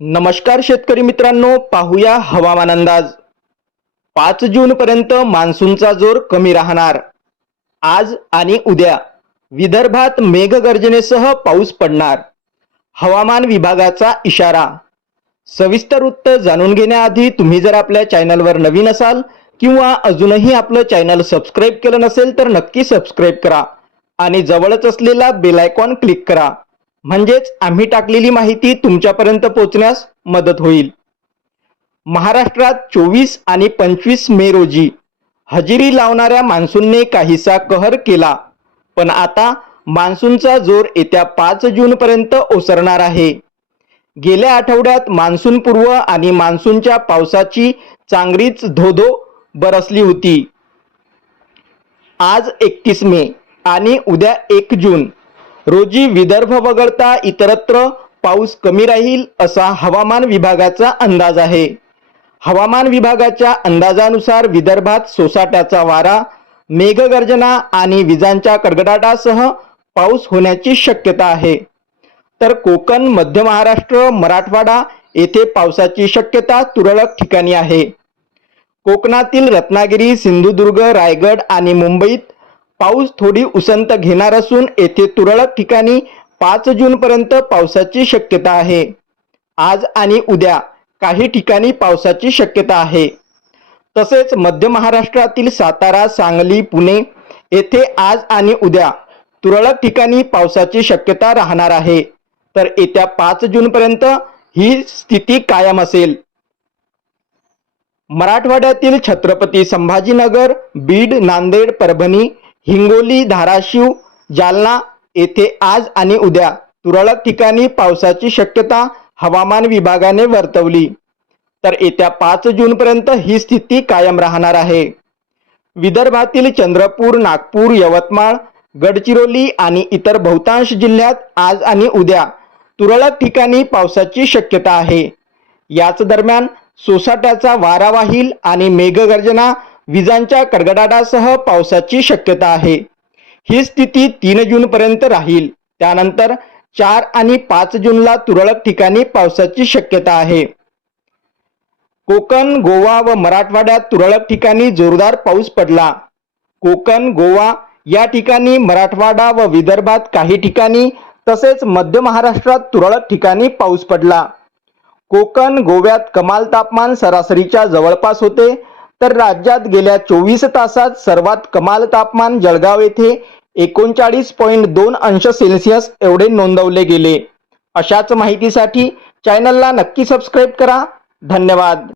नमस्कार शेतकरी मित्रांनो पाहूया हवामान अंदाज. पाच जून पर्यंत मान्सूनचा जोर कमी राहणार. आज आणि उद्या विदर्भात मेघगर्जनेसह पाऊस पडणार. हवामान विभागाचा इशारा. सविस्तर वृत्त जाणून घेण्याआधी तुम्ही जर आपल्या चॅनलवर नवीन असाल किंवा अजूनही आपलं चॅनल सबस्क्राईब केलं नसेल तर नक्की सबस्क्राईब करा आणि जवळच असलेला बेलायकॉन क्लिक करा. म्हणजेच आम्ही टाकलेली माहिती तुमच्यापर्यंत पोहोचण्यास मदत होईल. महाराष्ट्रात चोवीस आणि पंचवीस मे रोजी हजेरी लावणाऱ्या मान्सूनने काहीसा कहर केला पण आता मान्सूनचा जोर येत्या पाच जूनपर्यंत ओसरणार आहे. गेल्या आठवड्यात मान्सून पूर्व आणि मान्सूनच्या पावसाची चांगलीच धोधो बरसली होती. आज एकतीस मे आणि उद्या एक जून. रोजी विदर्भ वगळता इतरत्र पाऊस कमी राहील असा हवामान विभागाचा अंदाज आहे. हवामान विभागाच्या अंदाजानुसार विदर्भात सोसाट्याचा वारा मेघगर्जना आणि विजांच्या कडकडाटासह पाऊस होण्याची शक्यता आहे. तर कोकण मध्य महाराष्ट्र मराठवाडा येथे पावसाची शक्यता तुरळक ठिकाणी आहे. कोकणातील रत्नागिरी सिंधुदुर्ग रायगड आणि मुंबईत पाऊस थोडी उसंत घेणार असून येथे तुरळक ठिकाणी पाच जून पर्यंत पावसाची शक्यता आहे. आज आणि उद्या काही ठिकाणी पावसाची शक्यता आहे. तसेच मध्य महाराष्ट्रातील सातारा सांगली पुणे येथे आज आणि उद्या तुरळक ठिकाणी पावसाची शक्यता राहणार आहे. तर येत्या पाच जून पर्यंत ही स्थिती कायम असेल. मराठवाड्यातील छत्रपती संभाजीनगर बीड नांदेड परभणी हिंगोली धाराशिव जालना येथे आज आणि उद्या तुरळक ठिकाणी पावसाची शक्यता हवामान विभागाने वर्तवली. तर येत्या पाच जून पर्यंत ही स्थिती कायम राहणार आहे. विदर्भातील चंद्रपूर नागपूर यवतमाळ गडचिरोली आणि इतर बहुतांश जिल्ह्यात आज आणि उद्या तुरळक ठिकाणी पावसाची शक्यता आहे. याच दरम्यान सोसाट्याचा वारा वाहील आणि मेघगर्जना विजांच्या कडगडाटासह पावसाची शक्यता आहे. ही स्थिती तीन जून पर्यंत राहील. त्यानंतर चार आणि पाच जूनला तुरळक ठिकाणी पावसाची शक्यता आहे. कोकण गोवा व मराठवाड्यात तुरळक ठिकाणी जोरदार पाऊस पडला. कोकण गोवा या ठिकाणी मराठवाडा व विदर्भात काही ठिकाणी तसेच मध्य महाराष्ट्रात तुरळक ठिकाणी पाऊस पडला. कोकण गोव्यात कमाल तापमान सरासरीच्या जवळपास होते. तर राज्यात गेल्या चोवीस तासात सर्वात कमाल तापमान जळगाव येथे एकोणचाळीस पॉईंट दोन अंश सेल्सिअस एवढे नोंदवले गेले. अशाच माहितीसाठी चॅनलला नक्की सबस्क्राईब करा. धन्यवाद.